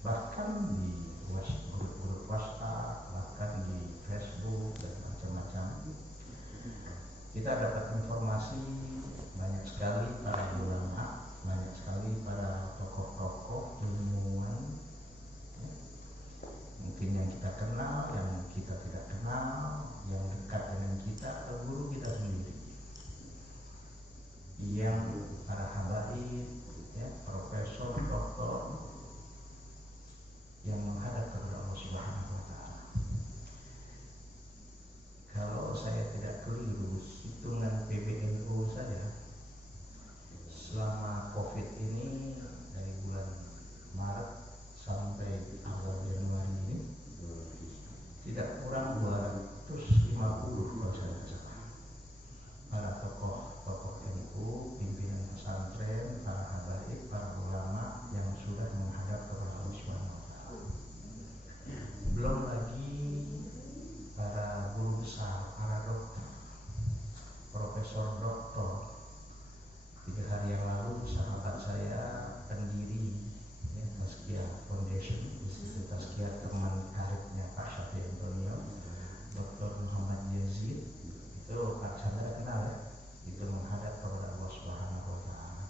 bahkan di grup-grup WhatsApp, bahkan di Facebook dan macam-macam. Kita dapat informasi banyak sekali para ulama, banyak sekali para tokoh-tokoh ilmuwan, ya. Mungkin yang kita kenal, yang kita tidak kenal, yang dekat dengan kita atau guru kita sendiri, yang para habaib, ya, profesor, doktor yang menghadap kepada Allah Subhanahu wa Ta'ala. Kalau saya tidak keliru, hitungan PBNU saja selama COVID ini dari bulan Maret sampai awal Januari ini tidak kurang 250 kalau saya tidak salah para tokoh-tokoh NU, pimpinan pesantren, para habaib, para ulama yang sudah menghadap kepada Allah Subhanahu wa Ta'ala. Belum lagi para guru besar, para dokter, profesor doktor. 3 hari yang lalu sahabat saya pendiri, ya, Tazkiyah Foundation, Institut Tazkiyah, teman karibnya Pak Syafi Antonio, Dr. Muhammad Yazid, itu Pak Chandra kenal, ya, itu menghadap kepada Allah Subhanahu wa Ta'ala.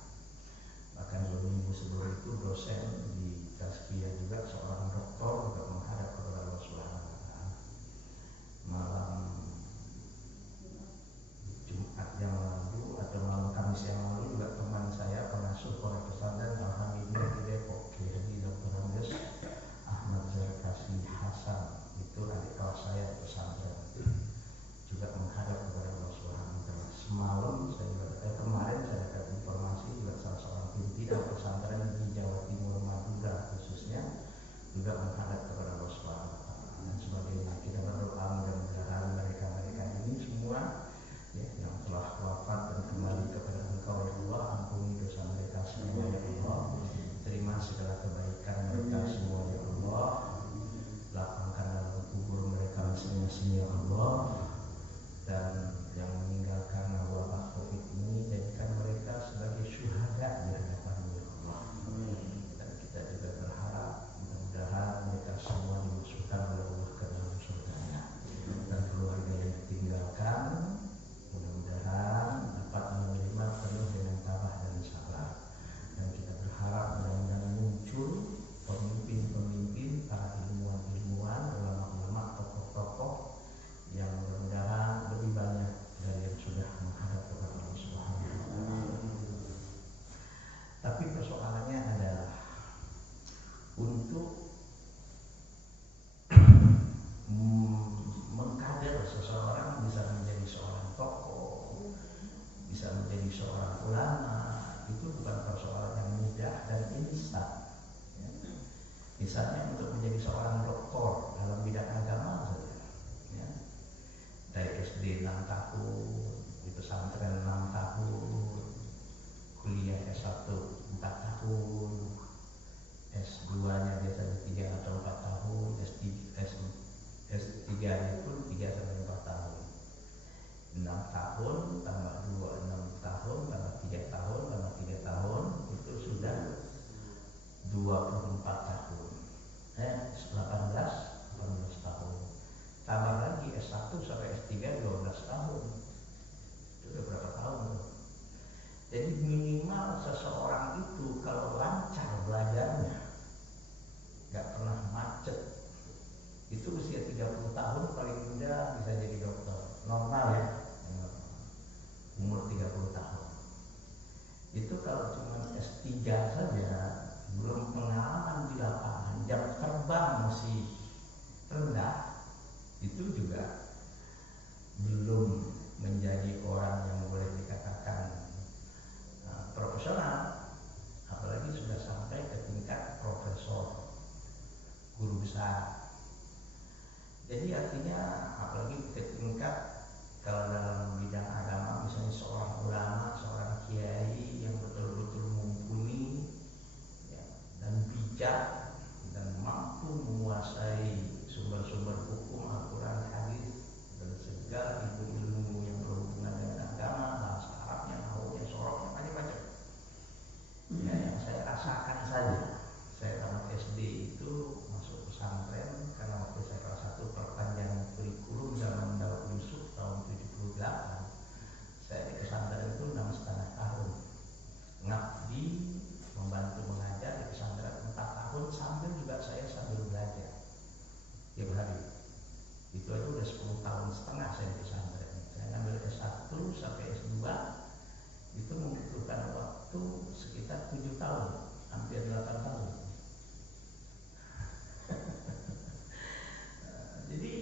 Bahkan 2 minggu sebelum itu dosen di Tazkiyah juga, seorang doktor juga menghadap kepada Allah Subhanahu wa Ta'ala. Malam Jumat yang lalu atau malam Kamis yang lalu juga teman saya pengasuh pondok pesantren Alhamdulillah di Depok, Kiai Dr. Andes Ahmad Zarkasi Hasan, itu adik kelas saya di pesantren, juga menghadap kepada Allah Subhanahu wa Ta'ala. Semalam kemarin saya dapat informasi juga salah seorang pimpinan pesantren di Jawa Timur, Madura khususnya, juga menghadap kepada Allah Subhanahu wa Ta'ala dan sebagainya. Kita berdoa mudah-mudahan mereka ini semua, ya, yang telah wafat dan kembali kepada Engkau ya Allah, ampuni dosa mereka semua ya Allah, terima segala kebaikan mereka semua ya Allah, lapangkan dalam kubur mereka masing-masing ya Allah, dan yang meninggalkan wabah COVID ini jadikan mereka sebagai syuhada di hadapan-Mu ya Allah. Dan kita juga berharap mudah-mudahan mereka semua dimasukkan oleh Allah ke dalam surga-Nya, dan keluarga yang ditinggalkan mudah-mudahan dapat menerima penuh dengan tabah dan sabar. Dan kita berharap mudah-mudahan muncul pemimpin-pemimpin, para ilmuwan-ilmuwan, ulama-ulama, tokoh-tokoh yang mudah-mudahan lebih banyak dari yang sudah menghadap kepada Allah Subhanahu wa Ta'ala. Tapi persoalannya adalah untuk mengkader seseorang bisa menjadi seorang tokoh, bisa menjadi seorang ulama, itu bukan persoalan yang mudah dan instan, ya. Misalnya untuk menjadi seorang doktor dalam bidang agama saja, ya, dari SD 6 tahun, di pesantren 6 tahun, kuliah S1 4 tahun, S2-nya biasanya 3 atau 4 tahun, S3-nya pun 3 sampai 4 tahun. 6 tahun tambah 2, 6 tahun tambah 3 tahun tambah 3 tahun itu sudah 24 tahun. 18 tahun. Tambah lagi S1 sampai S3 12 tahun. Itu udah berapa tahun? Jadi minimal seseorang itu kalau lancar belajarnya, gak pernah macet, itu usia 30 tahun paling muda bisa jadi dokter. Normal ya, umur 30 tahun. Itu kalau cuma S3 saja, belum pengalaman di lapangan, jam terbang masih rendah, itu juga belum menjadi orang yang boleh dikatakan profesional, apalagi sudah sampai ke tingkat profesor, guru besar. Jadi artinya apalagi ke tingkat kalau dalam bidang agama misalnya seorang ulama, seorang kiai yang betul-betul mumpuni, ya, dan bijak dan mampu menguasai sumber-sumber hukum Al-Quran, hadis dan segala ilmu-ilmu yang berhubungan dengan agama, bahasa Arabnya, nahwunya, sorofnya, macam-macam. Ya, yang saya rasakan saja, saya tamat SD itu juga saya sambil belajar tiap hari. Itu aja udah 10 tahun setengah saya di pesantren. Saya ngambil S1 sampai S2 itu membutuhkan waktu sekitar 7 tahun, hampir 8 tahun. Jadi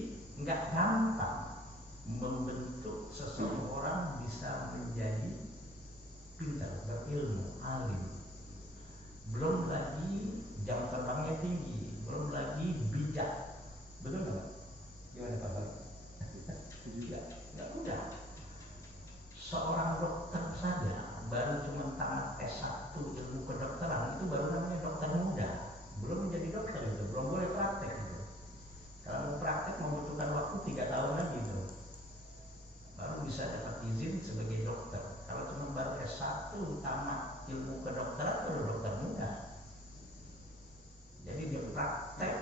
nggak gampang membentuk seseorang bisa menjadi pintar, berilmu, alim. Belum lagi jam terbangnya tinggi, belum lagi bijak. Betul nggak? Gimana Pak Bang? Nggak mudah. Seorang dokter saja baru cuma tamat S1 ilmu kedokteran itu baru namanya dokter muda. Belum menjadi dokter itu, belum boleh praktek itu. Kalau mau praktek membutuhkan waktu 3 tahun lagi itu, baru bisa dapat izin sebagai dokter. Kalau cuma baru S1 tamat ilmu kedokteran baru dokter muda. Jadi dia praktek,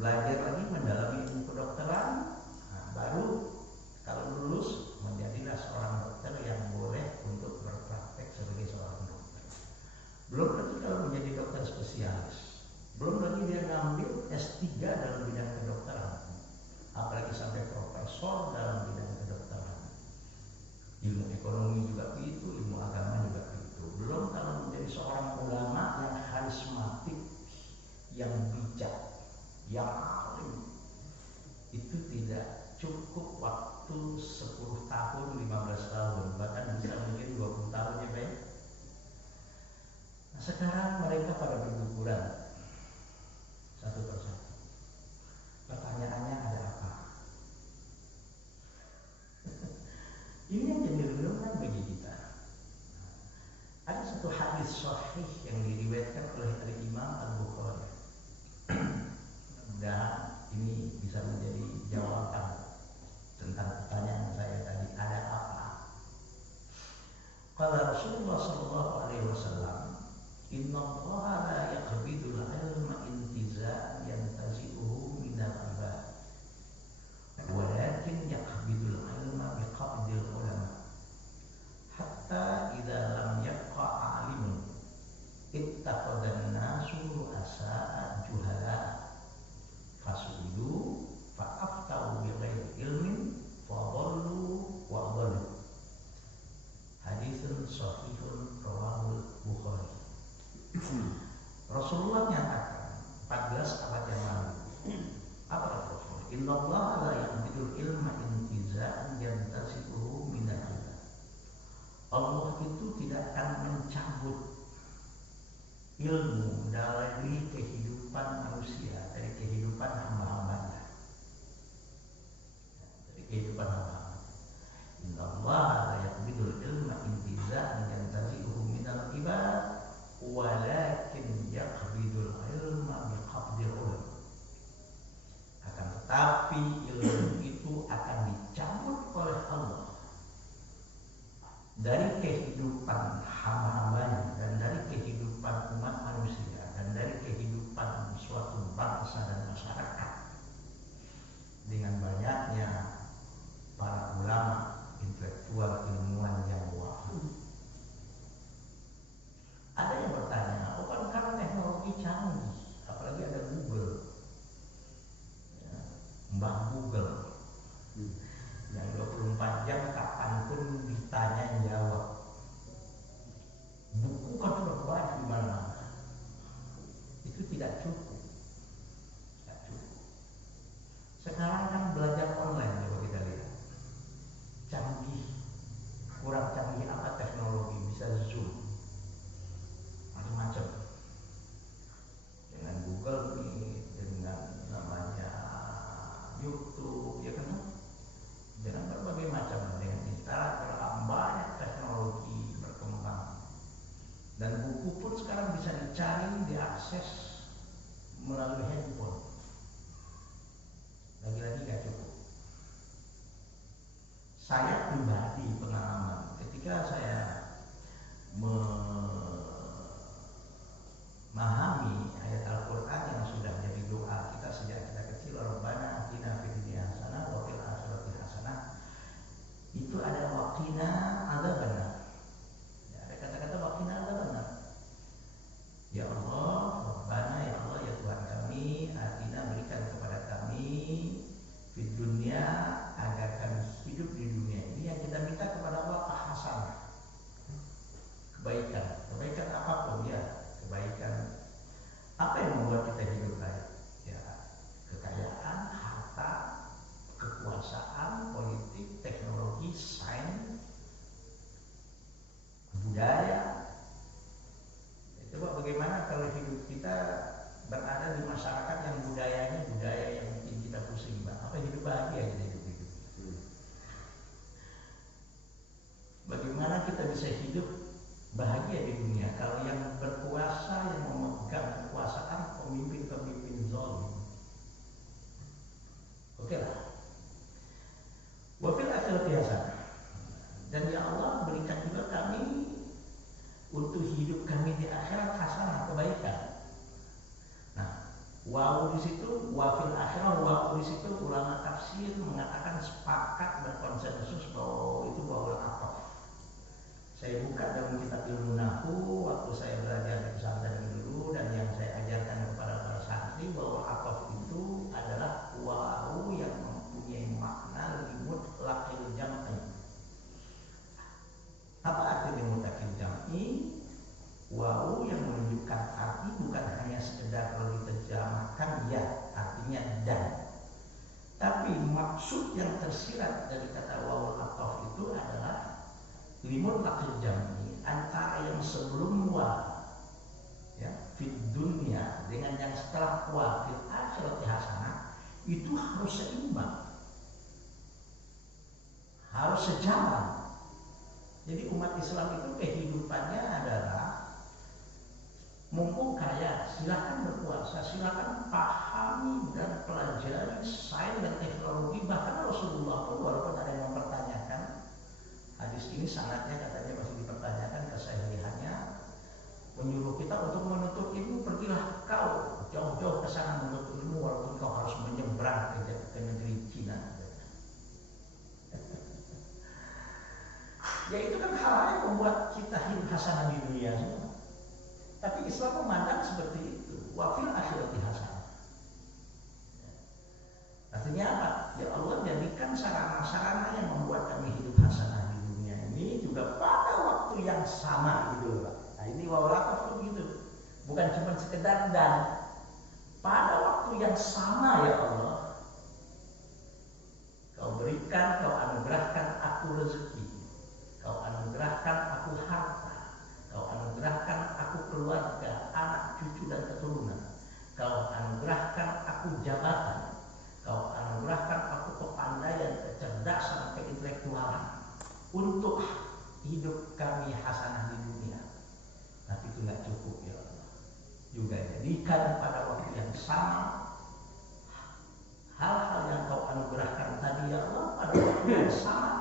belajar lagi mendalami ilmu kedokteran, nah, baru kalau lulus menjadilah seorang dokter yang boleh untuk berpraktek sebagai seorang dokter. Belum lagi kalau menjadi dokter spesialis, belum lagi dia ngambil S3 dalam bidang kedokteran, apalagi sampai profesor dalam bidang kedokteran. Ilmu ekonomi juga begitu, ilmu agama juga begitu. Belum kalau menjadi seorang ulama yang karismatik, yang bijak, yang alim, itu tidak cukup waktu 10 tahun, 15 tahun, bahkan bisa mungkin 20 tahun ya Pak. Nah, sekarang mereka pada berguguran satu persatu. Pertanyaannya ada apa? Ini yang jadi renungan bagi kita. Ada satu hadis sahih yang diriwayatkan oleh Imam Al-Bukhari. Dan ini bisa menjadi jawaban tentang pertanyaan saya tadi, ada apa? Qala Rasulullah sallallahu alaihi wasallam, "Innallaha la yaqbidul ilma intiza'an yantazi'uhu minal ibad, walakin yaqbidul ilma biqabdil ulama. Hatta idza lam yabqa 'alimun ittaqadan nasu ru'asa'a juhala fasu'ilu fa'aftau bighairi ilmin fadallu wa adallu." Haditsun sahihun rawahul Bukhari. Rasulullah nyatakan 14 abad yang lalu. Apa kata Rasul? Innallaha la yaqbidul ilma intiza'an yantasibuhu minal ilm. Allah itu tidak akan mencabut ilmu dari kehidupan manusia, dari kehidupan hamba-hambanya, dari kehidupan hamba-hamba. Innallaha la yaqbidul ilma intiza'an yantazi'uhu minal ibad, walakin yaqbidul ilma biqabdil ulama. Akan tetapi ilmu itu akan dicabut oleh Allah dari kehidupan hamba-hambanya dan dari kehidupan umat manusia dan dari kehidupan suatu bangsa dan masyarakat dengan banyaknya para ulama, intelektual, ilmuwan yang wafat. Ada yang bertanya, oh kan karena teknologi canggih, apalagi ada Google, ya, Mbak Google, yang 24 jam kapanpun ditanya jawab. Buku kan sudah banyak di mana-mana. Itu tidak cukup. Tidak cukup. Sekarang kan belajar online, coba kita lihat. Canggih, kurang canggih apa teknologi, bisa Zoom, macam-macam. Dengan Google Meet, dengan namanya YouTube, ya kan? Dengan berbagai macam, dengan Instagram, banyak teknologi berkembang. Dan buku pun sekarang bisa dicari, diakses melalui handphone. Lagi-lagi gak cukup. Saya pribadi pengalaman ketika saya memahami ayat Al-Quran yang sudah jadi doa kita sejak kita kecil, Rabbana atina fid dunya hasanah wa fil akhirati hasanah, itu ada waqina adzabannar. Ya, ada kata-kata waqina adzabannar. Ya Allah, Rabbana, ya Allah, ya Tuhan Apa yang membuat kita hidup kaya? Ya, kekayaan, harta, kekuasaan, politik, teknologi, sains, budaya. Coba bagaimana kalau hidup kita berada di masyarakat yang budayanya budaya yang bikin kita pusing, Pak? Apa hidup bahagia kita hidup itu? Bagaimana kita bisa hidup bahagia di dunia kalau yang berkuasa, yang memegang kekuasaan, pemimpin-pemimpin zalim? Oke lah. Wafil akhirati hasanah. Dan ya Allah berikan juga kami untuk hidup kami di akhirat hasanah, kebaikan. Nah, wawu di situ, wafil akhirah, wawu di situ ulama tafsir mengatakan sepakat berkonsensus bahwa itu wawu al-ataf. Saya buka dalam kitab ilmu nahwu waktu saya belajar di pesantren dulu, dan yang saya ajarkan kepada para santri bahwa ataf itu adalah wawu yang mempunyai makna limut lakil jam'i. Apa arti limut lakil jam'i? Wawu yang menunjukkan arti bukan hanya sekedar kalau diterjemahkan ya, artinya dan. Tapi maksud yang tersirat dari kata wawu ataf itu adalah limut lakil jam'i, antara yang sebelum wa ya, fit dunia dengan yang setelah wa fil akhirati hasanah itu harus seimbang, harus sejalan. Jadi umat Islam itu kehidupannya adalah mumpung kaya, silakan berpuasa, silakan pahami dan pelajari sains dan teknologi. Bahkan Rasulullah pun walaupun ada yang mempertanyakan hadis ini, sangatnya katanya masih dipertanyakan kesahihannya, menyuruh kita untuk menuntut ilmu. Pergilah kau jauh-jauh ke sana menuntut ilmu walaupun kau harus menyeberang ke negeri Cina. Ya itu kan hal yang membuat kita hidup hasanah di dunia semua. Tapi Islam memandang seperti itu, wafil akhirati hasanah. Artinya apa? Ya Allah jadikan sarana-sarana yang membuat kami hidup hasanah di dunia ini juga pada waktu yang sama gitu, Pak. Nah ini wawalakaf begitu, bukan cuma sekedar dan, pada waktu yang sama ya Allah kau berikan, kau anugerahkan aku rezeki, kau anugerahkan aku harta, kau anugerahkan aku keluarga, anak, cucu dan keturunan, kau anugerahkan aku jabatan, kau anugerahkan aku kepandaian, kecerdasan, keintelektualan untuk hidup kami hasanah di dunia. Tapi itu nggak cukup ya Allah. Juga jadikan pada waktu yang sama hal-hal yang kau anugerahkan tadi ya Allah pada waktu yang sama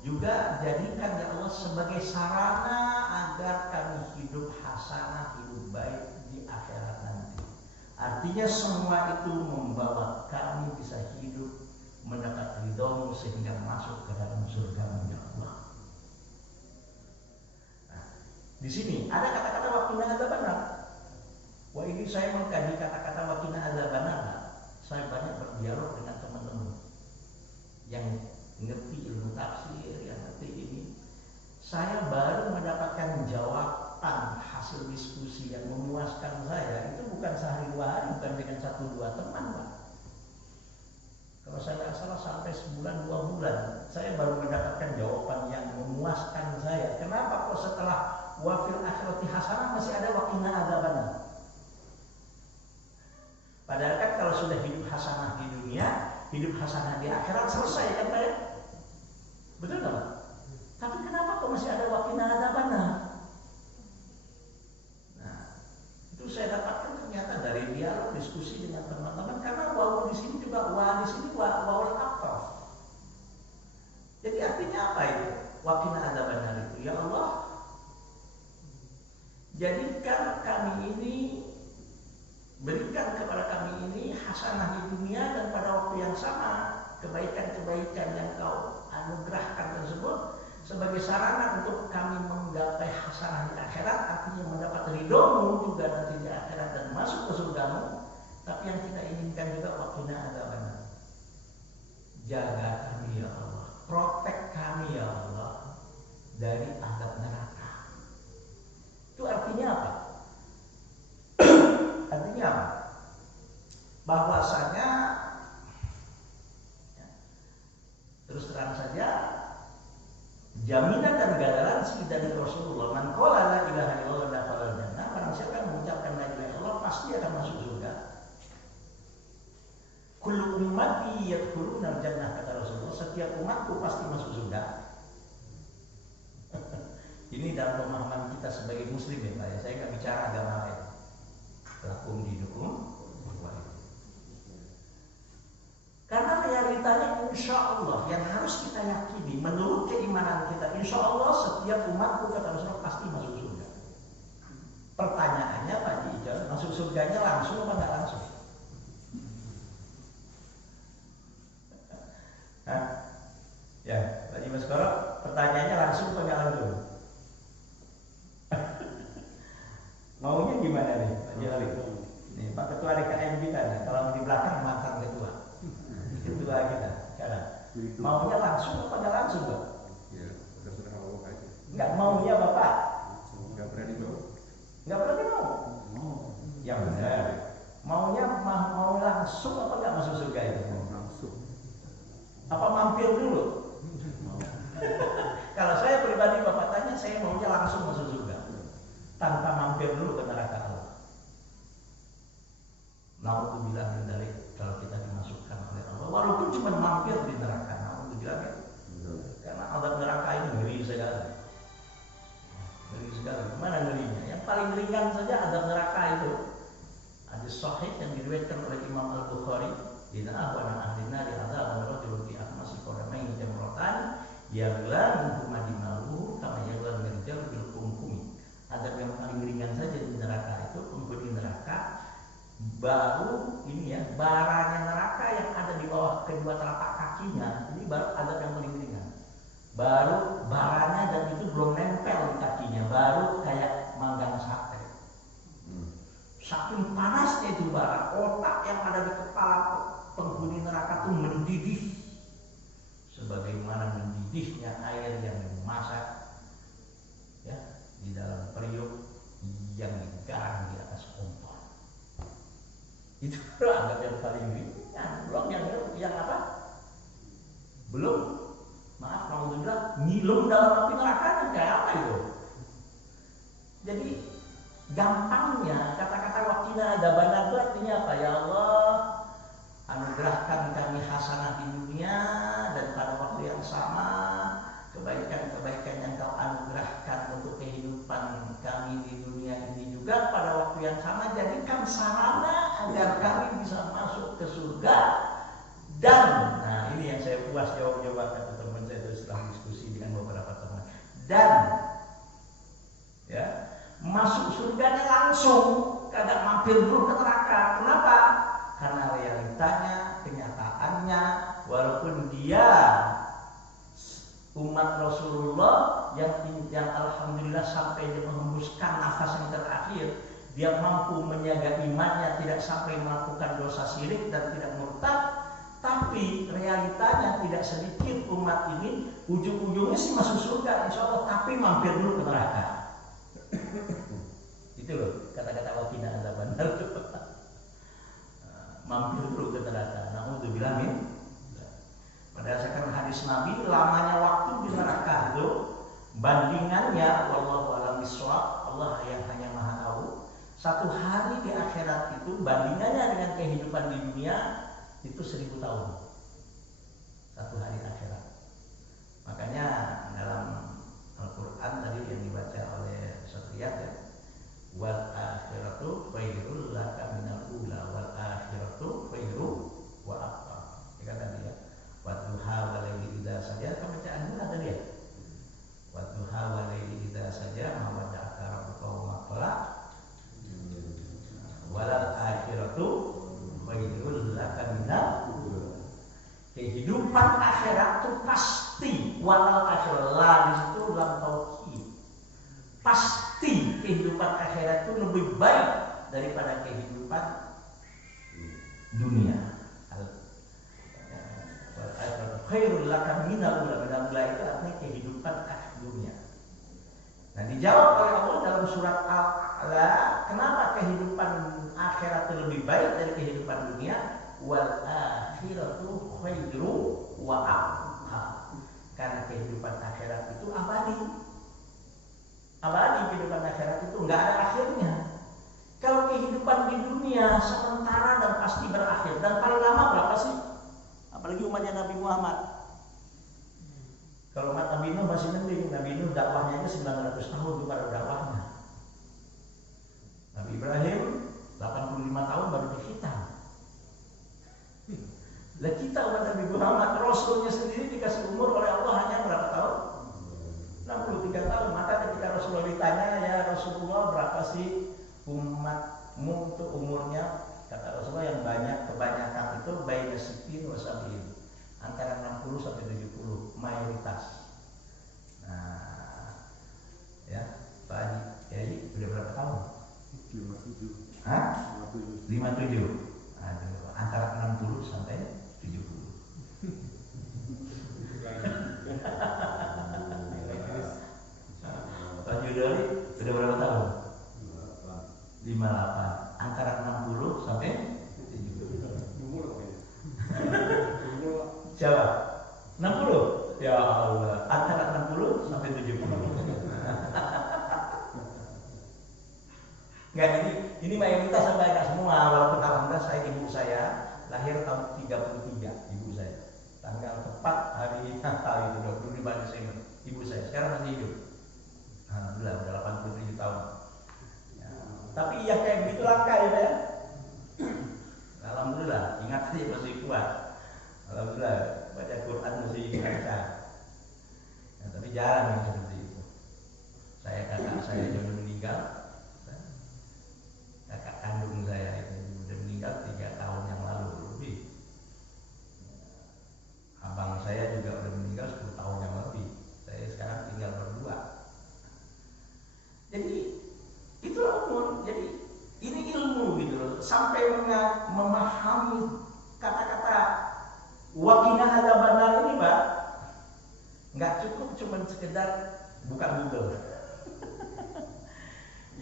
juga jadikan ya Allah sebagai sarana agar kami hidup hasanah, hidup baik di akhirat nanti. Artinya semua itu membawa kami bisa hidup mendapat ridho-Mu sehingga masuk ke dalam surga-Mu ya Allah. Nah, di sini ada kata-kata waqina adzabannar. Wah ini saya mengkaji kata-kata waqina adzabannar. Saya banyak berdialog dengan teman-teman yang ngerti ilmu tafsir, yang ngerti ini. Saya baru mendapatkan jawaban hasil diskusi yang memuaskan saya. Itu bukan sehari dua hari, bukan dengan satu dua teman, Pak. Kalau saya nggak salah sampai sebulan dua bulan, saya baru mendapatkan jawaban yang memuaskan saya. Kenapa kok setelah wafil akhirati hasanah masih ada waqina adzabannar? Padahal kan kalau sudah hidup hasanah di dunia, hidup hasanah di akhirat selesai kan Pak ya? Betul nggak Pak? Tapi kenapa kok masih ada waqina adzabannar? Nah, itu saya dapatkan ternyata dari dialog diskusi dengan teman-teman, karena wawu di sini juga di sini wawul ataf. Jadi artinya apa itu? Waqina adzabannar itu ya Allah, jadikan kami ini, berikan kepada kami ini hasanah di dunia, dan pada waktu yang sama kebaikan-kebaikan yang kau anugerahkan tersebut sebagai sarana untuk kami menggapai hasanah di akhirat, artinya mendapat ridho-Mu juga nanti di akhirat dan masuk ke surga-Mu. Tapi yang kita inginkan juga waqina adzabannar. Jaga kami ya Allah, protect kami ya Allah dari azab neraka. Itu artinya apa? Artinya menunjukkan bahwasanya terus terang saja jaminan dan garansi dari Rasulullah, man qala la ilaha illallah dakhala jannah, barang siapa yang mengucapkan la ilaha illallah pasti akan masuk surga. Kullu ummati yadkhuluna jannah, kata Rasulullah, setiap umatku pasti masuk surga. Ini dalam pemahaman kita sebagai muslim ya Pak ya, saya nggak bicara agama lain. Lakum dinukum. Karena realitanya insya Allah yang harus kita yakini menurut keimanan kita, insya Allah setiap umatku kata Rasulullah pasti masuk surga. Pertanyaannya Pak Ijal, masuk surganya langsung apa nggak langsung? Hah? Ya, Pak Haji Baskoro, pertanyaannya langsung apa nggak langsung? Maunya gimana nih Pak Haji? Nih Pak Ketua DKM kita nih, kalau di belakang mantan ketua. Ketua kita sekarang. Maunya langsung apa nggak langsung Pak? Ya, terserah Allah aja. Nggak maunya Bapak? Nggak berani mau. Nggak berani mau? Yang benar. Maunya mau langsung apa nggak masuk surga itu? Langsung. Apa mampir dulu? Kalau saya pribadi Bapak tanya, saya maunya langsung masuk surga tanpa mampir dulu ke neraka Allah. Nauzubillah min dzalik, kalau kita dimasukkan oleh Allah walaupun cuma mampir di neraka, nauzubillah ya. Karena azab neraka ini ngeri sekali. Ngeri sekali. Mana ngerinya? Yang paling ringan saja azab neraka itu. Hadis sahih yang diriwayatkan oleh Imam Al-Bukhari, "Inna ahwana ahli nari adzabun rajulun fi akhmasi qadamaini jamratan yaghlan huma dimaluhu kama yaghlan mirjal bil kumkum." Adab yang paling ringan saja di neraka itu, penghuni neraka baru ini ya, baranya neraka yang ada di bawah kedua telapak kakinya, ini baru adab yang paling ringan. Baru baranya dan itu belum nempel di kakinya, baru kayak manggang sate. Saking panasnya itu bara, otak yang ada di kepala penghuni neraka itu mendidih sebagaimana mendidihnya air yang dimasak ya di dalam periuk yang digarang di atas kompor. Itu adab yang paling ringan. Belum yang apa? Belum, maaf alhamdulillah, ngilum dalam api neraka kayak apa itu? Jadi gampangnya kata-kata wakina adzaban itu artinya apa? Ya Allah, anugerahkan kami hasanah di dunia dan pada waktu yang sama kebaikan-kebaikan yang Kau anugerahkan untuk kehidupan kami di dunia ini juga pada waktu yang sama jadikan sarana agar kami bisa masuk ke surga. Dan nah ini yang saya puas jawab kata teman saya itu setelah diskusi dengan beberapa teman. Dan ya masuk surganya langsung, kagak mampir dulu ke neraka. Kenapa? Karena realitanya, kenyataannya, walaupun dia umat Rasulullah yang alhamdulillah sampai dia menghembuskan nafas yang terakhir, dia mampu menjaga imannya tidak sampai melakukan dosa syirik dan tidak murtad, tapi realitanya tidak sedikit umat ini ujung-ujungnya sih masuk surga insya Allah, tapi mampir dulu ke neraka. Itu loh kata-kata wakina adzaban itu. Mampir dulu ke neraka. Nauzubillah min. Berdasarkan hadis Nabi, lamanya waktu di neraka itu bandingannya wallahu a'lam bishawab, Allah yang hanya Maha tahu. Satu hari di akhirat itu bandingannya dengan kehidupan di dunia itu 1000 tahun. Satu hari akhirat. Makanya dalam Al-Quran tadi yang dibaca oleh Satria ya, wal akhiratu khairul laka minal ula wal akhiratu khairu wa abqa. Ya tadi ya. Wadduha walaili idza saja, kan bacaan dulu tadi ya. Wadduha walaili idza saja ma wada'aka rabbuka wa ma qala. Walal akhiratu khairul laka minal ula. Kehidupan akhirat itu pasti, walal akhirat la di situ lam tauhid. Pasti kehidupan akhirat itu lebih baik daripada kehidupan dunia. Khairul laka minal ula, itu artinya kehidupan dunia. Nah dijawab oleh Allah dalam surat Al-A'la, kenapa kehidupan akhirat lebih baik dari kehidupan dunia, wal akhiratu khairu wa abqa. Karena kehidupan akhirat itu abadi. Abadi, kehidupan akhirat itu nggak ada akhirnya. Kalau kehidupan di dunia sementara dan pasti berakhir, dan paling lama berapa sih? Apalagi umatnya Nabi Muhammad. Kalau umat Nabi Nuh masih mending, Nabi Nuh dakwahnya aja 900 tahun itu baru dakwahnya. Nabi Ibrahim 85 tahun baru dihitam. Lah kita umat Nabi Muhammad, Rasulnya sendiri dikasih umur oleh Allah hanya berapa tahun? 63 tahun. Maka ketika Rasulullah ditanya, ya Rasulullah berapa sih umatmu untuk umurnya? Kata Rasulullah yang kebanyakan itu baina sitin wa sabiin, antara 60 sampai 70 mayoritas. Nah, ya Pak Haji, Kiai udah berapa tahun? 57. Hah? 57. Aduh, antara 60 sampai 70. Pak Judoli udah berapa tahun? 58. Antara 60 sampai 70. Siapa? 60? Ya Allah, antara 60 sampai 70. Enggak, ini mayoritas sampai enggak semua. Walaupun alhamdulillah ibu saya lahir tahun 33, ibu saya. Tanggal tepat hari itu 25 Desember. Ibu saya sekarang masih hidup. Alhamdulillah udah 87 tahun. Ya, tapi ya kayak begitu langka ya. Alhamdulillah, ingat sih masih kuat. Alhamdulillah, baca Quran masih lancar. Ya, tapi jarang yang seperti itu. Kakak saya sudah meninggal. Kakak kandung saya itu sudah meninggal 3 tahun yang lalu lebih. Abang saya juga sudah meninggal 10 tahun yang lebih. Saya sekarang tinggal berdua. Jadi itulah umur. Jadi ini ilmu gitu loh. Sampai memahami kata-kata waqina adzabannar ini, Pak. Nggak cukup cuma sekedar buka Google.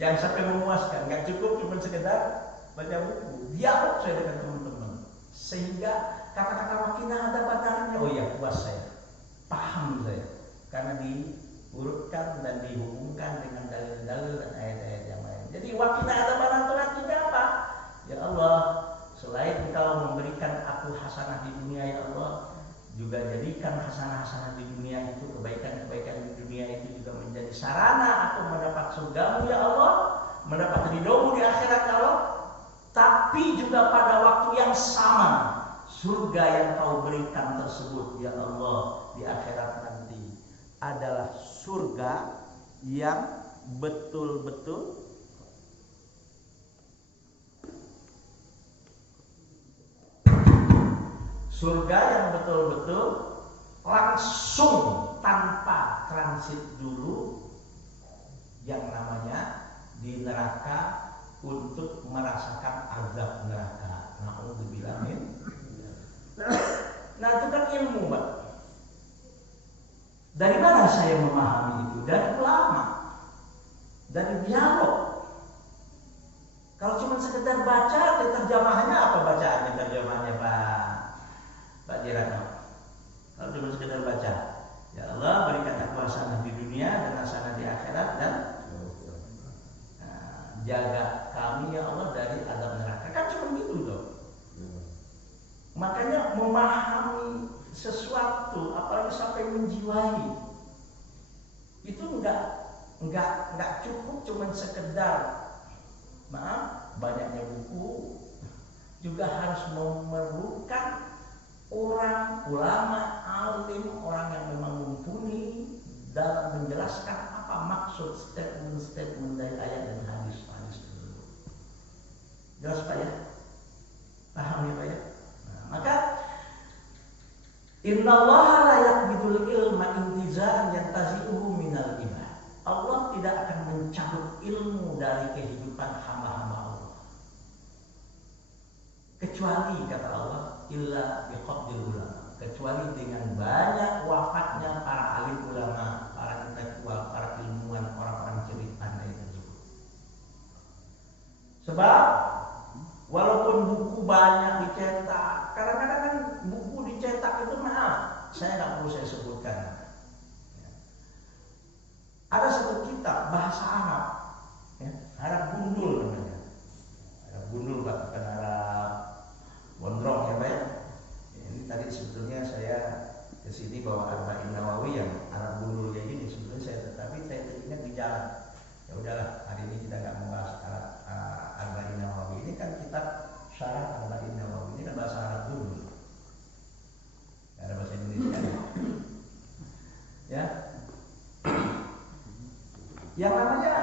Yang sampai memuaskan, nggak cukup cuma sekedar baca buku. Dialog saya dengan teman-teman. Sehingga kata-kata waqina adzabannar, oh iya puas saya. Paham saya. Karena diurutkan dan dihubungkan dengan dalil-dalil dan ayat-ayat yang lain. Jadi waqina adzabannar itu artinya apa? Ya Allah, selain Engkau memberikan aku hasanah di dunia, ya Allah, juga jadikan hasanah-hasanah di dunia itu, kebaikan-kebaikan di dunia itu juga menjadi sarana aku mendapat surgamu ya Allah, mendapat ridhomu di akhirat ya Allah. Tapi juga pada waktu yang sama, surga yang Kau berikan tersebut ya Allah di akhirat nanti adalah surga yang betul-betul langsung tanpa transit dulu yang namanya di neraka untuk merasakan azab neraka. Na'udzubillah min. Nah itu kan ilmu, Pak. Dari mana saya memahami itu? Dari ulama, dari dialog. Kalau cuma sekedar baca, terjemahannya apa bacaannya? Terjemahannya Pak Jirano. Kalau cuma sekedar baca, ya Allah berikan aku hasanah di dunia dan hasanah di akhirat, dan jaga kami ya Allah dari azab neraka. Kan cuma gitu toh. Makanya memahami sesuatu, apalagi sampai menjiwai, itu enggak cukup cuma sekedar banyaknya buku, juga harus memerlukan orang ulama, alim, orang yang memang mumpuni dalam menjelaskan apa maksud statement-statement dari ayat dan hadis tersebut. Jelas Pak ya? Paham ya Pak ya? Nah, maka innallaha la yaqbidul ilma intiza'an yantazi'uhu minal ibad. Allah tidak akan mencabut ilmu dari kehidupan hamba-hamba Allah. Kecuali kata Allah, illa biqabdil ulama, kecuali dengan banyak wafatnya para alim ulama, para intelektual, para ilmuwan, orang-orang cerdik pandai tersebut. Sebab Walaupun buku banyak dicetak, kadang-kadang kan buku dicetak itu maaf, saya nggak perlu saya sebutkan. Ada satu kitab bahasa Arab, ya, Arab gundul namanya. Arab gundul bukan Arab gondrong ya Pak ya. Ini tadi sebetulnya saya kesini bawa Arba'in Nawawi yang Arab gundul kayak gini sebetulnya saya teringat di jalan. Ya udahlah, hari ini kita nggak membahas Arba'in Nawawi. Ini kan kitab syarah Arba'in Nawawi, ini kan bahasa Arab gundul. Gak ada bahasa Indonesia. Ya. Yang namanya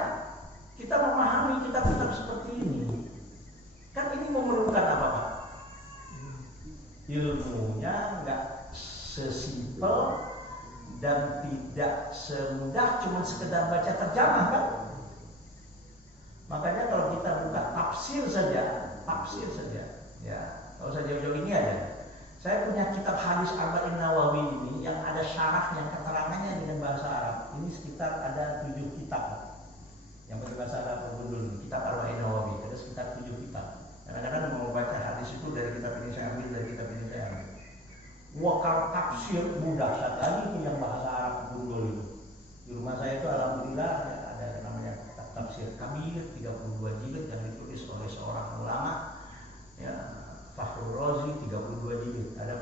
kita memahami kitab-kitab seperti ini, kan ini memerlukan apa Pak? Ilmunya nggak sesimpel dan tidak semudah cuma sekedar baca terjemah kan? Makanya kalau kita buka tafsir saja, ya kalau saya jauh-jauh ini aja. Saya punya kitab hadis Arba'in Nawawi ini yang ada syarahnya, keterangannya dengan bahasa Arab. Ini sekitar ada 7 kitab yang berbahasa Arab dulu. Kitab Arba'in Nawawi ada sekitar 7 kitab. Kadang-kadang mau baca hadis itu dari kitab ini saya ambil, dari kitab ini saya ambil. Wah, kalau tafsir mudah sekali lagi itu yang bahasa Arab dulu itu. Di rumah saya itu alhamdulillah ya, ada namanya tafsir Kabir 32 jilid yang ditulis oleh seorang ulama ya, Fakhrul Razi 32 jilid. Ada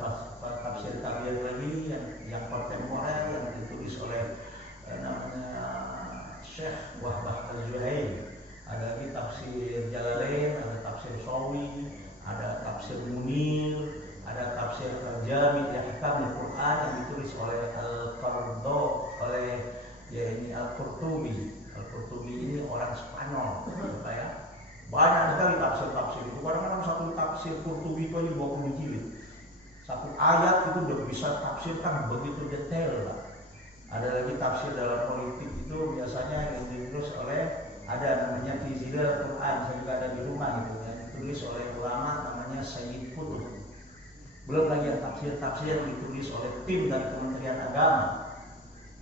tafsir Kabir lagi yang kontemporer yang ditulis oleh namanya Syekh Wahbah Al-Zuhair. Ada lagi tafsir Jalalain, ada tafsir Sawi, ada tafsir Munir, ada tafsir Al-Jami' Ahkam Al-Quran yang ditulis oleh Al-Qardo, oleh ya ini Al-Qurtubi. Al-Qurtubi ini orang Spanyol, ya. Banyak sekali tafsir-tafsir itu. Kadang-kadang satu tafsir Qurtubi itu aja 20 jilid. Satu ayat itu udah bisa tafsirkan begitu detail, Pak. Ada lagi tafsir dalam politik itu biasanya yang ditulis oleh ada namanya Fizilul Quran, saya juga ada di rumah gitu ya, ditulis oleh ulama namanya Sayyid Qutb. Belum lagi yang tafsir-tafsir yang ditulis oleh tim dari Kementerian Agama.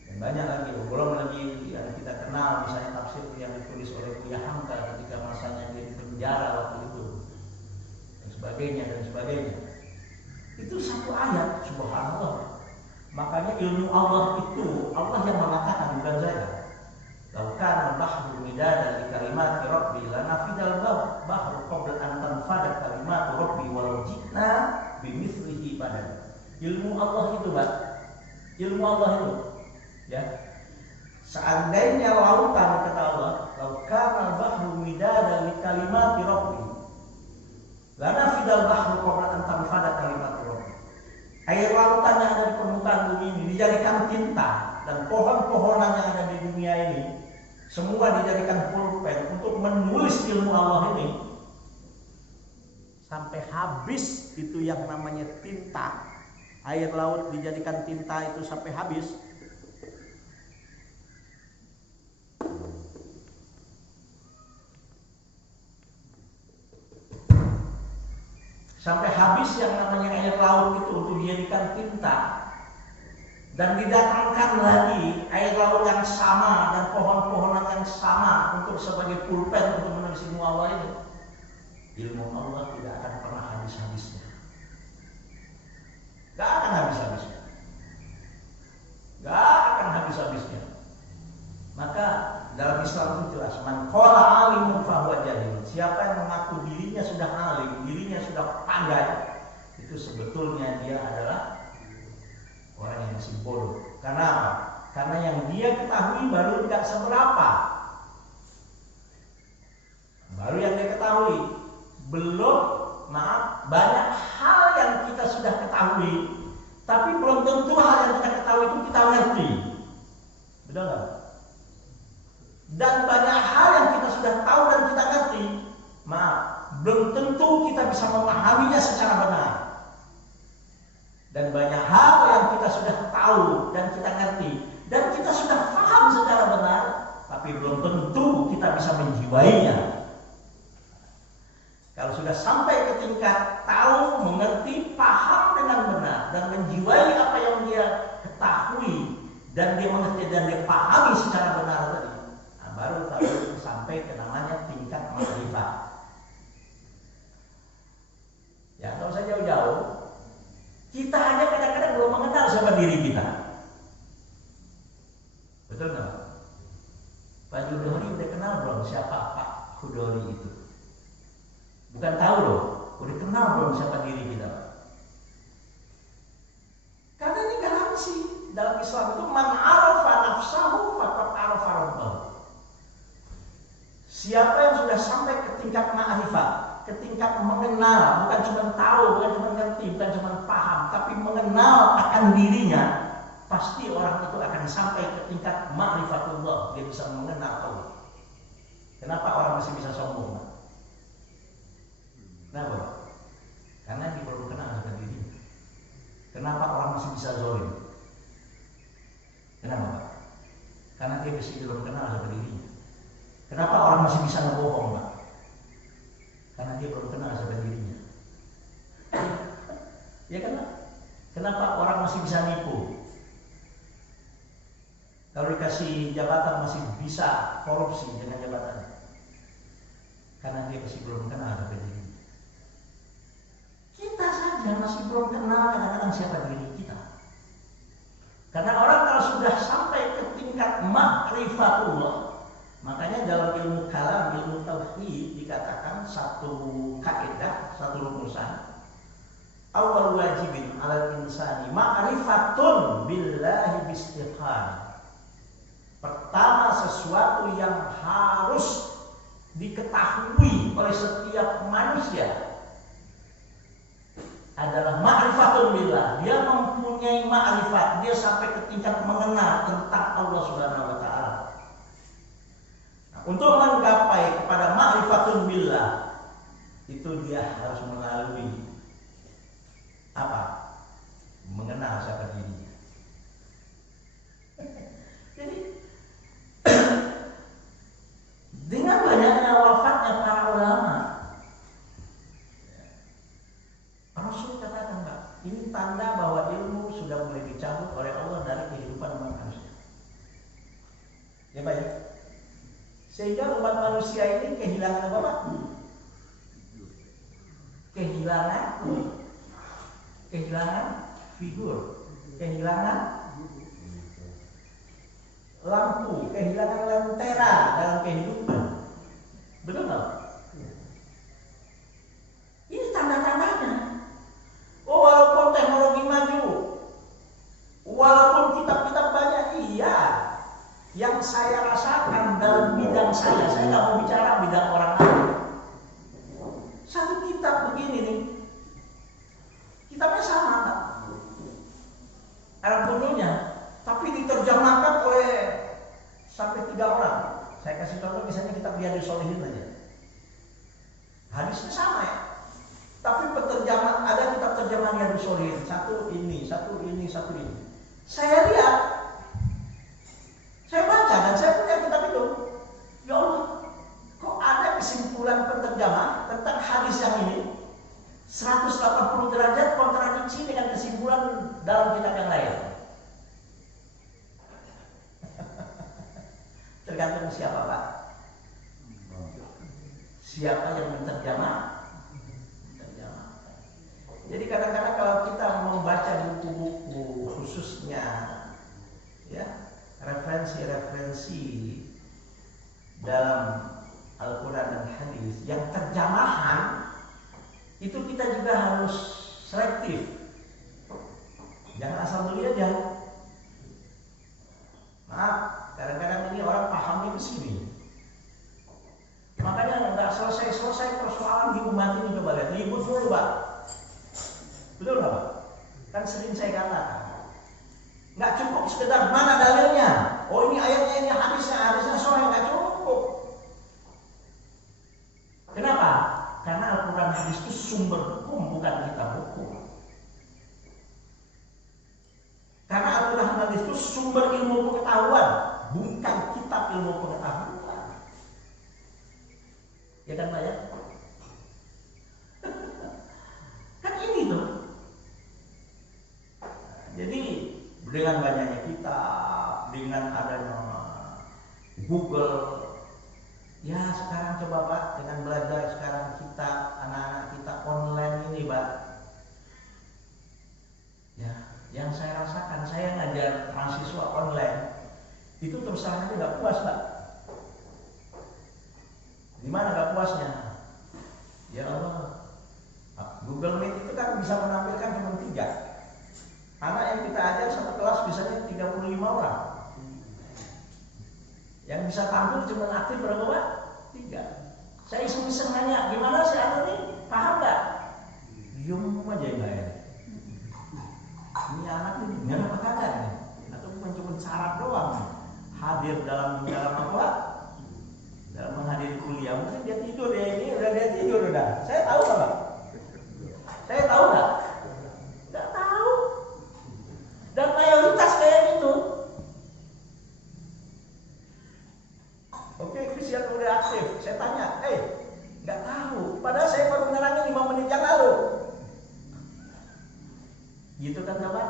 Dan banyak lagi, belum lagi yang kita kenal misalnya tafsir yang ditulis oleh Buya Hamka ketika masanya dia di penjara waktu itu dan sebagainya. Itu satu ayat, subhanallah. Makanya ilmu Allah itu Allah yang mengatakan, bukan saya. Laukan al-bahru midadan li kalimati rabbi lanafidal bahru qabla an tanfada kalimatu rabbi walau ji'na bimithlihi badan. Ilmu Allah itu, Pak. Ilmu Allah itu ya. Seandainya lautan, kata Allah, laukan al-bahru midadan li kalimati rabbi lanafidal bahru qabla an tanfada kalimatu rabbi. Air lautan yang ada di permukaan bumi ini dijadikan tinta, dan pohon-pohonan yang ada di dunia ini semua dijadikan pulpen untuk menulis ilmu Allah ini sampai habis. Itu yang namanya tinta. Air laut dijadikan tinta itu sampai habis. Sampai habis yang namanya air laut itu untuk dijadikan tinta. Dan didatangkan lagi air laut yang sama dan pohon-pohonan yang sama untuk sebagai pulpen untuk menulis ilmu Allah ini. Ilmu Allah tidak akan pernah habis-habisnya. Gak akan habis-habisnya. Gak akan habis-habisnya. Maka dalam Islam itu jelas, man qala alimun fahuwa jahil. Siapa yang mengaku dirinya sudah alim, dirinya sudah pandai, itu sebetulnya dia adalah orang yang masih bodoh. Karena apa? Karena yang dia ketahui baru tidak seberapa. Baru yang dia ketahui. Belum, banyak hal yang kita sudah ketahui, tapi belum tentu hal yang kita ketahui itu kita ngerti. Betul nggak? Dan banyak hal yang kita sudah tahu dan kita ngerti, belum tentu kita bisa memahaminya secara benar. Dan banyak hal yang kita sudah tahu dan kita ngerti dan kita sudah paham secara benar, tapi belum tentu kita bisa menjiwainya. Kalau sudah sampai ke tingkat tahu, mengerti, paham dengan benar dan menjiwai apa yang dia ketahui dan dia mengerti dan dia pahami secara benar tadi, baru sampai ke namanya tingkat makrifat. kenal belum siapa diri kita? Karena ini garansi dalam Islam itu man arafa nafsahu faqad arafa rabbahu. Siapa yang sudah sampai ke tingkat ma'rifat, ke tingkat mengenal, bukan cuma tahu, bukan cuma ngerti, bukan cuma paham, tapi mengenal akan dirinya, pasti orang itu akan sampai ke tingkat ma'rifatullah. Dia bisa mengenal Allah. Kenapa orang masih bisa sombong? Kenapa? Karena dia belum kenal akan dirinya. Kenapa orang masih bisa zalim? Kenapa? Karena dia masih belum kenal akan dirinya. Kenapa orang masih bisa ngebohong, Pak? Karena dia belum kenal sama dirinya. Ya kan? Kenapa orang masih bisa nipu? Kalau dikasih jabatan masih bisa korupsi dengan jabatan. Karena dia masih belum kenal sama dirinya. Kita saja masih belum kenal kadang-kadang siapa diri kita. Karena orang kalau sudah sampai ke tingkat ma'rifatullah, makanya dalam ilmu kalam, ilmu tauhid dikatakan satu kaidah, satu rumusan. Awal wajibin 'alal insani ma'rifatun billahi bistiqan. Pertama, sesuatu yang harus diketahui oleh setiap manusia adalah ma'rifatun billah. Dia mempunyai ma'rifat, dia sampai ke tingkat mengenal tentang Allah Subhanahu wa taala. Untuk menggapai kepada ma'rifatun billah itu dia harus melalui apa? Mengenal siapa dirinya. Jadi dengan banyaknya wafatnya para ulama, Rasul katakan, Pak, ini tanda bahwa ilmu sudah mulai dicabut oleh Allah dari kehidupan manusia. Ya, Pak ya? Sehingga umat manusia ini kehilangan apa, Pak? Kehilangan figur, kehilangan lampu, kehilangan lentera dalam kehidupan. Betul nggak? Ini tanda-tandanya. Oh, walaupun teknologi maju, walaupun kitab-kitab banyak, iya. Yang saya rasakan dalam bidang saya nggak mau bicara bidang orang lain. Satu kitab begini nih, kitabnya sama, Pak. Arab dulunya, tapi diterjemahkan oleh sampai 3 orang. Saya kasih contoh misalnya kitab Riyadhus Shalihin aja. Hadisnya sama ya, tapi penerjemah ada kitab terjemahan Riyadhus Shalihin, satu ini. Saya lihat, saya baca dan saya punya kitab itu. Ya Allah, kok ada kesimpulan penerjemah tentang hadis yang ini 180 derajat kontradiksi dengan kesimpulan dalam kitab yang lain. Tergantung siapa, Pak. Siapa yang menerjemah. Jadi kadang-kadang kalau kita membaca buku-buku khususnya ya, referensi-referensi dalam Al-Quran dan Hadis yang terjemahan, itu kita juga harus selektif. Jangan asal beli aja. Maaf, kadang-kadang ini orang pahamnya ke sini. Makanya nggak selesai persoalan di umat ini. Coba lihat, ribut dulu, Pak. Betul nggak, Pak? Kan sering saya katakan, nggak cukup sekedar mana dalilnya. Oh, ini ayatnya, ini hadisnya soalnya nggak cukup. Kenapa? Karena Al-Quran hadis itu sumber hukum, bukan kitab hukum. Karena Al-Quran hadis itu sumber ilmu pengetahuan, bukan kitab ilmu pengetahuan. Ya kan, Pak ya? Kan ini tuh. Jadi dengan banyaknya kitab, dengan adanya Google, ya sekarang coba, Pak, dengan belajar sekarang kita, anak-anak kita online ini, Pak. Ya, yang saya rasakan, saya ngajar mahasiswa online, itu terus terang aja nggak puas, Pak. Di mana nggak puasnya? Ya Allah, Google Meet itu kan bisa menampilkan cuma 3. Anak yang kita ajar satu kelas bisanya 35 orang. Yang bisa tampil cuma aktif berapa Pak? 3. Saya iseng-iseng nanya, gimana si anak ini? Paham gak? Diam aja ya. Ini anak ini nggak ada kagak nih, atau bukan cuma syarat doang nih. Hadir dalam apa? Dalam menghadiri kuliah, mungkin dia tidur ya ini, dia tidur udah. Saya tahu nggak Pak? Saya tahu nggak? Nggak tahu. Dan mayoritas kayak gitu. Oke, Christian udah aktif. Saya tanya, nggak tahu. Padahal saya baru menerangin 5 menit yang lalu. Gitu kan Bapak?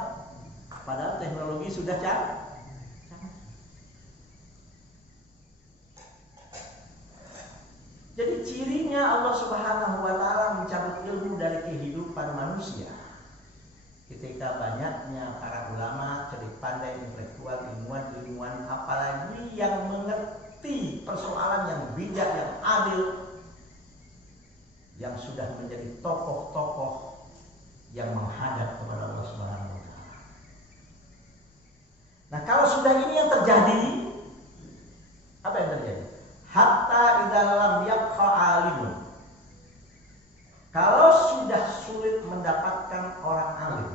Padahal teknologi sudah canggih. Jadi cirinya Allah Subhanahu wa taala mencabut ilmu dari kehidupan manusia. Ketika banyaknya para ulama, cerdik pandai, intelektual, ilmuwan, apalagi yang mengerti persoalan yang bijak, yang adil, yang sudah menjadi tokoh-tokoh yang menghadap kepada Allah Subhanahu wa taala. Nah, kalau sudah ini yang terjadi, apa yang terjadi? Hatta idza lam yabqa alimun. Kalau sudah sulit mendapatkan orang alim,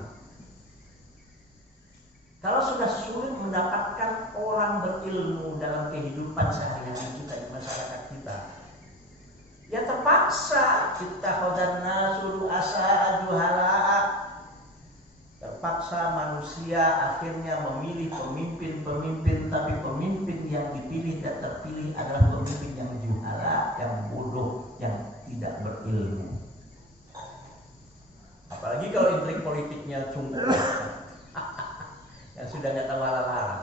kalau sudah sulit mendapatkan orang berilmu dalam kehidupan sehari-hari kita di masyarakat kita, ya terpaksa kita khodanna suruh asa juhala. Terpaksa manusia akhirnya memilih pemimpin-pemimpin, tapi pemimpin yang dipilih dan terpilih adalah pemimpin yang juhala, yang bodoh, yang tidak berilmu. Apalagi kalau intrik politiknya cungkul, yang sudah nggak tahu larang.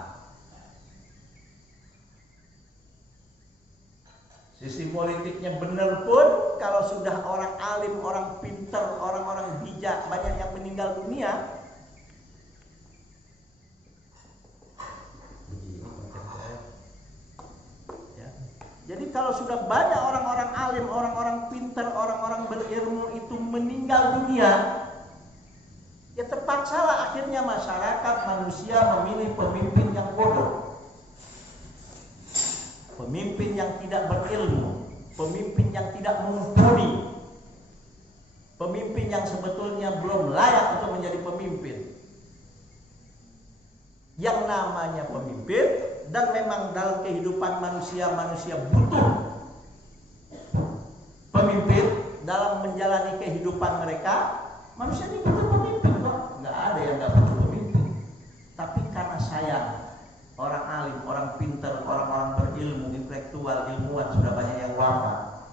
Sistem politiknya benar pun kalau sudah orang alim, orang pinter, orang-orang bijak banyak yang meninggal dunia. Jadi kalau sudah banyak orang-orang alim, orang-orang pintar, orang-orang berilmu itu meninggal dunia, ya terpaksalah akhirnya masyarakat manusia memilih pemimpin yang bodoh, pemimpin yang tidak berilmu, pemimpin yang tidak mumpuni, pemimpin yang sebetulnya belum layak untuk menjadi pemimpin. Yang namanya pemimpin, dan memang dalam kehidupan manusia butuh pemimpin dalam menjalani kehidupan mereka. Manusia ini butuh pemimpin kok, nggak ada yang nggak butuh pemimpin. Tapi karena sayang, orang alim, orang pintar, orang-orang berilmu, intelektual, ilmuwan sudah banyak yang wafat,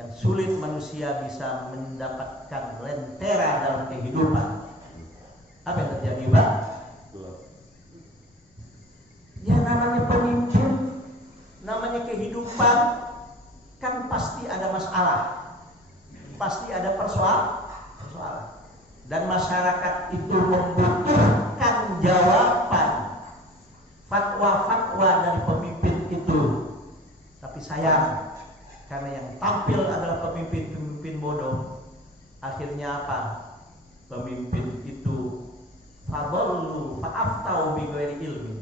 yang sulit manusia bisa mendapatkan lentera dalam kehidupan. Apa yang terjadi Pak? Ya namanya pemimpin, namanya kehidupan, kan pasti ada masalah, pasti ada persoalan. Dan masyarakat itu membutuhkan jawaban, fatwa-fatwa dari pemimpin itu. Tapi sayang, karena yang tampil adalah pemimpin bodoh, akhirnya apa? Pemimpin itu fadallu fa'aftau bi ghairi ilmi.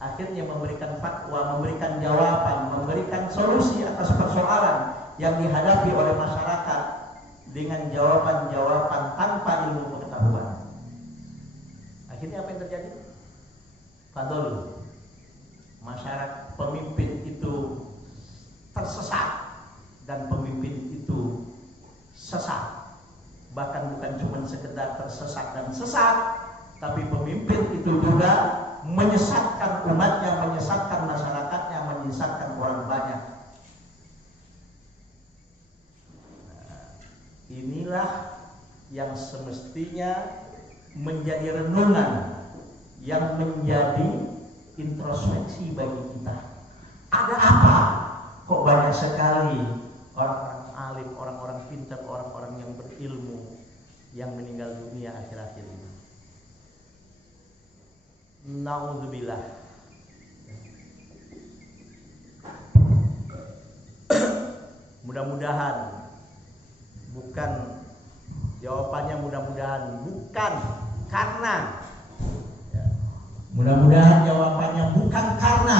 Akhirnya memberikan fatwa, memberikan jawaban, memberikan solusi atas persoalan yang dihadapi oleh masyarakat dengan jawaban-jawaban tanpa ilmu pengetahuan. Akhirnya apa yang terjadi? Fadol, masyarakat, pemimpin itu tersesat dan pemimpin itu sesat. Bahkan bukan cuma sekedar tersesat dan sesat, tapi pemimpin itu juga menyesatkan umatnya, menyesatkan masyarakatnya, menyesatkan orang banyak. Nah, inilah yang semestinya menjadi renungan, yang menjadi introspeksi bagi kita. Ada apa? Kok banyak sekali orang-orang alim, orang-orang pintar, orang-orang yang berilmu yang meninggal dunia akhir-akhir ini? Naudzubillah. Mudah-mudahan bukan Jawabannya mudah-mudahan bukan karena mudah-mudahan jawabannya bukan karena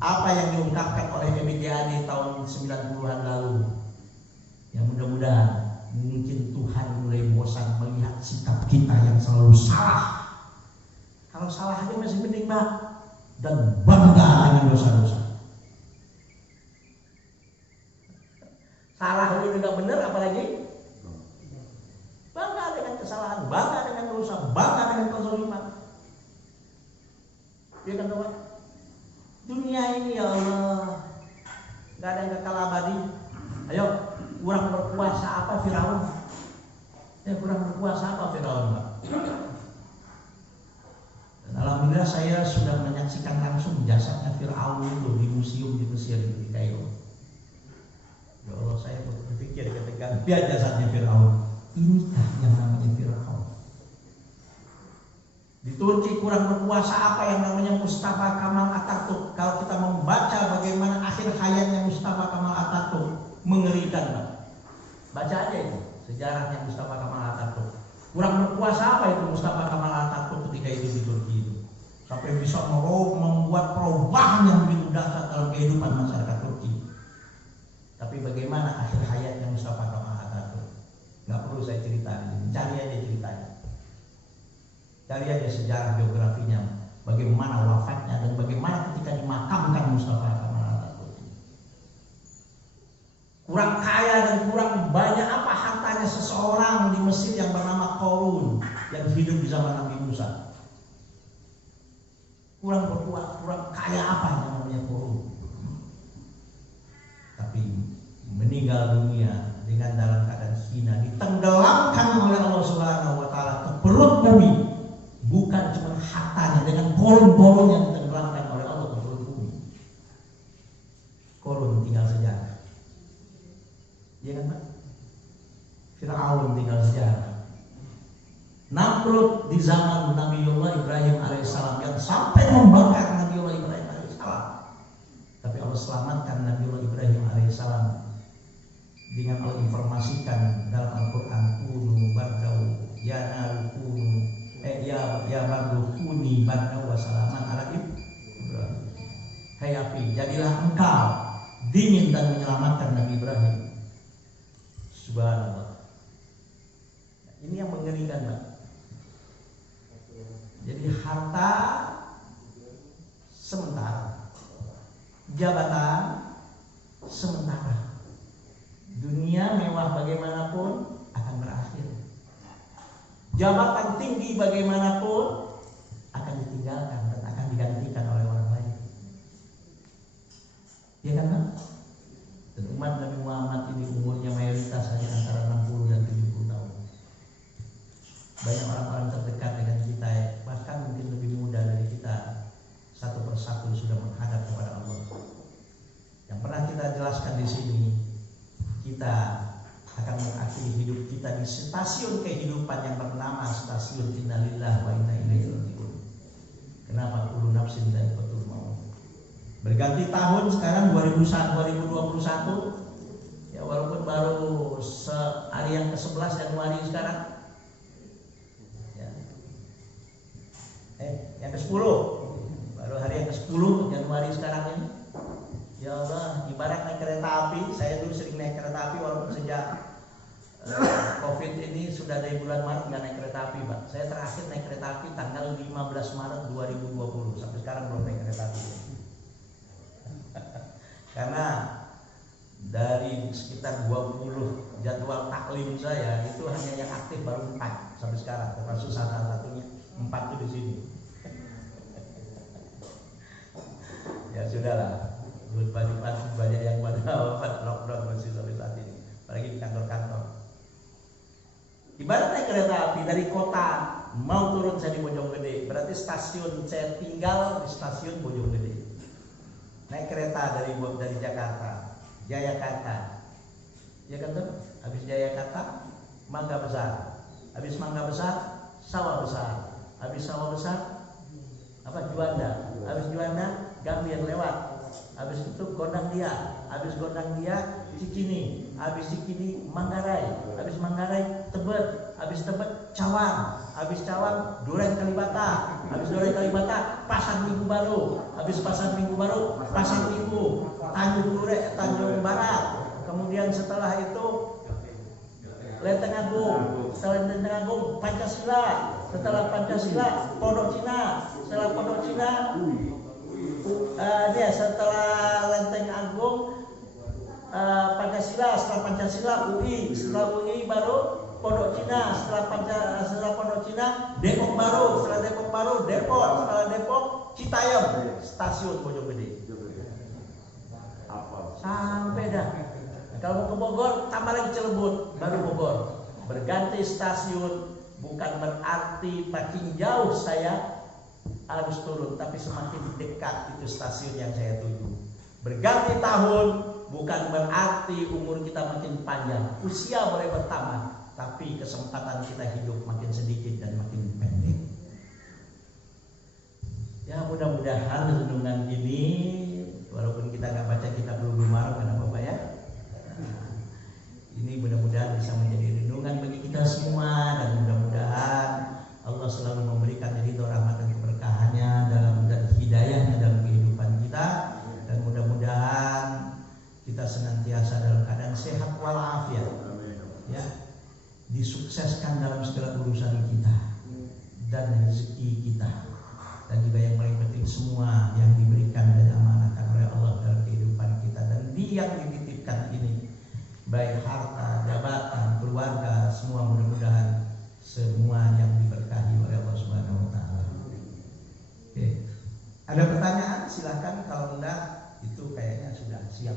apa yang diungkapkan oleh Ebit Ade tahun 90-an lalu. Ya mudah-mudahan mungkin Tuhan mulai bosan melihat sikap kita yang selalu salah. Kalau salah aja masih mending Pak, dan bangga dengan dosa-dosa. Salah dulu nggak benar, apalagi bangga dengan kesalahan, bangga dengan dosa, bangga dengan kezaliman. Dia kan Pak, dunia ini ya Allah nggak ada yang kekal abadi. Ayo, kurang berkuasa apa Firaun? Kurang berkuasa apa Firaun Pak? Dan alhamdulillah saya sudah menyaksikan langsung jasadnya Firaun itu di museum di Mesir di Kairo. Ya Allah, saya berpikir ketika lihat jasadnya Firaun, inikah yang namanya Firaun? Di Turki kurang berkuasa apa yang namanya Mustafa Kemal Atatürk? Kalau kita membaca bagaimana akhir hayatnya Mustafa Kemal Atatürk, mengerikan Pak. Baca aja itu sejarahnya Mustafa Kemal Atatürk. Kurang berkuasa apa itu Mustafa Kemal Atatürk ketika itu di Turki itu, sampai bisa membuat perubahan yang begitu dahsyat dalam kehidupan masyarakat Turki. Tapi bagaimana akhir hayatnya Mustafa Kemal Atatürk? Nggak perlu saya cerita di sini, cari aja ceritanya. Cari aja sejarah geografinya, bagaimana wafatnya dan bagaimana ketika dimakamkan Mustafa Kemal Atatürk. Kurang kaya dan kurang banyak apa hartanya seseorang di Mesir yang bernama Qarun yang hidup di zaman Nabi Musa. Kurang berkuat, kurang kaya apa yang namanya Qarun. Tapi meninggal dunia dengan dalam keadaan hina, ditenggelamkan oleh Allah Subhanahu wa taala ke perut bumi. Bukan cuma hartanya, dengan Qarun yang ditenggelamkan oleh Allah ke perut bumi. Qarun tinggal sejarah. Iya kan Pak? Firaun tinggal sejarah. Namrud di zaman Nabiullah Ibrahim alaihissalam yang sampai membakar Nabiullah Ibrahim alaihissalam. Tapi Allah selamatkan Nabiullah Ibrahim alaihissalam dengan Allah informasikan dalam Al-Quran, kunu bardau ya naru kunu ya bardu kuni bardau wa salaman ala Ibrahim. Hai api, jadilah engkau dingin dan menyelamatkan Nabi Ibrahim. Subhanallah. Ini yang mengerikan Pak. Jadi harta sementara, jabatan sementara, dunia mewah bagaimanapun akan berakhir. Jabatan tinggi bagaimanapun akan ditinggalkan dan akan digantikan oleh orang lain. Ya kan Pak? Dan umat Nabi Muhammad ini umurnya mayoritas hanya antara 60 dan 70 tahun. Banyak orang-orang terdekat dengan kita, bahkan mungkin lebih muda dari kita, satu persatu sudah menghadap kepada Allah. Yang pernah kita jelaskan di sini, kita akan mengakhiri hidup kita di stasiun kehidupan yang bernama stasiun innalillahi wa inna ilaihi raji'un. Kenapa? Kullu nafsin dha'iqatul maut. Berganti tahun sekarang 2021, ya walaupun baru hari yang ke-11 Januari sekarang, ya. Yang ke-10 baru hari yang ke-10 Januari sekarang ini. Ya Allah, ibarat naik kereta api. Saya dulu sering naik kereta api walaupun sejak Covid ini sudah dari bulan Maret nggak naik kereta api, Pak. Saya terakhir naik kereta api tanggal 15 Maret 2020. Sampai sekarang belum naik kereta api. Karena dari sekitar 20 jadwal taklim saya itu hanya yang aktif baru 4 sampai sekarang, termasuk salah satunya 4 itu di sini. Ya sudahlah, banyak yang pada wafat lockdown masih sampai saat ini, apalagi di kantor-kantor. Ibarat naik kereta api dari kota mau turun saya di Bojonggede, berarti stasiun saya tinggal di stasiun Bojonggede. Naik kereta dari Jakarta, Jayakarta, ya kan tuh? Habis Jayakarta, Mangga Besar, habis Mangga Besar, Sawah Besar, habis Sawah Besar, apa Juanda, habis Juanda, Gambir lewat, habis itu Gondang Dia, habis Gondang Dia, Cikini, habis Cikini, Manggarai, habis Manggarai, Tebet, habis Tebet Cawang, habis Cawang Duren Kalibata, habis Duren Kalibata Pasar Minggu Baru, habis Pasar Minggu Baru Pasar Minggu, Tanjung Barat, kemudian setelah itu Lenteng Agung, setelah Lenteng Agung Pancasila, setelah Pancasila Pondok Cina, setelah Pondok Cina setelah Lenteng Agung Pancasila, setelah Pancasila UI, setelah UI baru Pondok Cina, setelah Pondok Cina Depok baru, setelah Depok baru Depok, setelah Depok Citayam, stasiun Bojonggede. Sampai dah. Kalau mau ke Bogor tambah lagi Cirebon, baru Bogor. Berganti stasiun bukan berarti makin jauh saya harus turun, tapi semakin dekat itu stasiun yang saya tuju. Berganti tahun bukan berarti umur kita makin panjang, usia boleh bertambah, tapi kesempatan kita hidup makin sedikit dan makin pendek. Ya mudah-mudahan renungan ini, walaupun kita nggak baca kitab Bulughul Maram, kenapa ya? Ini mudah-mudahan bisa menjadi renungan bagi kita semua, dan mudah-mudahan Allah selalu memberikan ridho, rahmat dan keberkahannya dan hidayahnya dalam kehidupan kita, dan mudah-mudahan kita senantiasa dalam keadaan sehat walafiat, ya, disukseskan dalam segala urusan kita dan rezeki kita, dan juga yang paling penting semua yang diberikan dan amanahkan oleh Allah dalam kehidupan kita, dan yang dititipkan ini baik harta, jabatan, keluarga, semua mudah-mudahan semua yang diberkahi oleh Allah Subhanahu wa taala. Oke. Ada pertanyaan? Silakan, kalau enggak itu kayaknya sudah siap.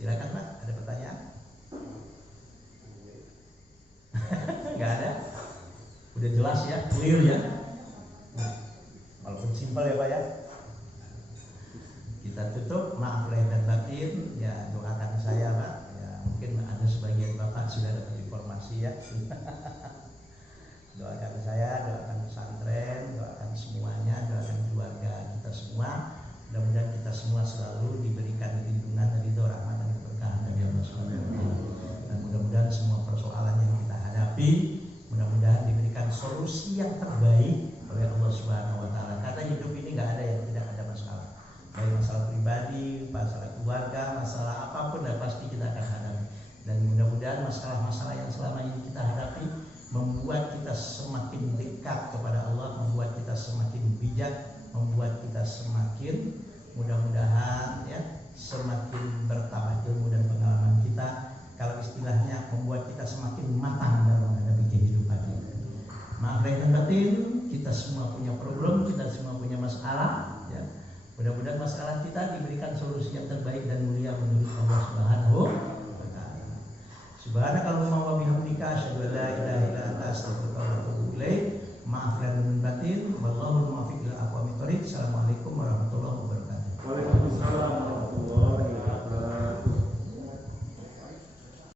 Silakan Pak, ada pertanyaan? Enggak ada? Udah jelas ya, clear ya. Walaupun simpel ya Pak ya. Kita tutup, maaf lahir dan batin, ya doakan saya Pak, ya mungkin ada sebagian Bapak sudah dapat informasi ya. Doakan saya, doakan pesantren, doakan semuanya, doakan keluarga kita semua. Mudah-mudahan kita semua selalu diberikan lindungan dari rahmat dan keberkahan dari Allah Subhanahu wa taala. Dan mudah-mudahan semua persoalan yang kita hadapi mudah-mudahan diberikan solusi yang terbaik oleh Allah Subhanahu wa taala. Karena hidup ini nggak ada yang tidak ada masalah. Baik masalah pribadi, masalah keluarga, masalah apapun dan pasti kita akan hadapi. Dan mudah-mudahan masalah-masalah yang selama ini kita hadapi membuat kita semakin dekat kepada Allah, membuat kita semakin bijak, membuat kita semakin mudah-mudahan ya semakin bertambah ilmu dan pengalaman kita. Kalau istilahnya membuat kita semakin matang dalam menghadapi kehidupan ini. Maaf lahir dan batin, kita semua punya problem, kita semua punya masalah. Ya. Mudah-mudahan masalah kita diberikan solusi yang terbaik dan mulia menurut Allah Subhanahu wa taala. Subhanakallahumma